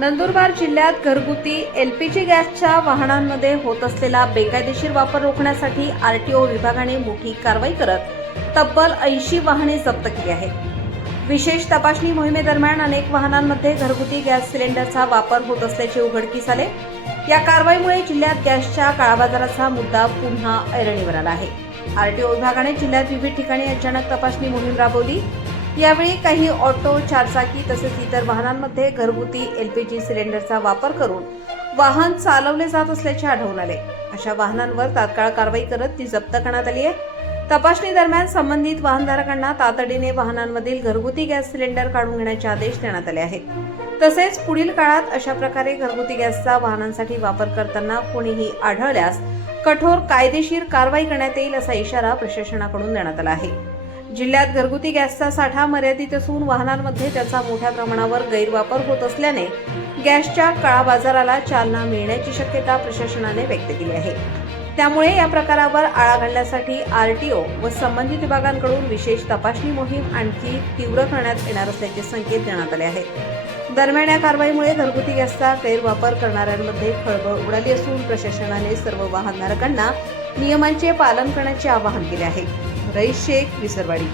नंदुरबार जिल्ह्यात घरगुती एलपीजी गॅसच्या वाहनांमध्ये होत असलेला बेकायदेशीर वापर रोखण्यासाठी आरटीओ विभागाने मोठी कारवाई करत तब्बल 80 वाहने जप्त केली आहेत। विशेष तपासणी मोहिमेदरम्यान अनेक वाहनांमध्ये घरगुती गॅस सिलेंडरचा वापर होत असल्याचे उघडकीस आले। या कारवाईमुळे जिल्ह्यात गॅसच्या काळाबाजाराचा मुद्दा पुन्हा ऐरणीवर आला आहे। आरटीओ विभागाने जिल्ह्यात विविध ठिकाणी अचानक तपासणी मोहीम राबवली। यावेळी काही ऑटो, चारचाकी तसेच इतर वाहनांमध्ये घरगुती एलपीजी सिलेंडरचा वापर करून वाहन चालवले जात असल्याचे आढळून आले। अशा वाहनांवर तात्काळ कारवाई करत ती जप्त करण्यात आली आहे। तपासणी दरम्यान संबंधित वाहनधारकांना तातडीने वाहनांमधील घरगुती गॅस सिलेंडर काढून घेण्याचे आदेश देण्यात आले आहेत। तसेच पुढील काळात अशा प्रकारे घरगुती गॅसचा वाहनांसाठी वापर करताना कोणीही आढळल्यास कठोर कायदेशीर कारवाई करण्यात येईल असा इशारा प्रशासनाकडून देण्यात आला आहे। जिल्ह्यात घरगुती गॅसचा साठा मर्यादित असून वाहनांमध्ये त्याचा मोठ्या प्रमाणावर गैरवापर होत असल्याने गॅसच्या काळाबाजाराला चालना मिळण्याची शक्यता प्रशासनाने व्यक्त केली आहे। त्यामुळे या प्रकारावर आळा घालण्यासाठी आरटीओ व संबंधित विभागांकडून विशेष तपासणी मोहीम आणखी तीव्र करण्यात येणार असल्याचे संकेत देण्यात आले आहेत। दरम्यान या कारवाईमुळे घरगुती गॅसचा गैरवापर करणाऱ्यांमध्ये खळबळ उडाली असून प्रशासनाने सर्व वाहनधारकांना नियमांचे पालन करण्याचे आवाहन केले आहे। रईस शेख, विसरवाडी।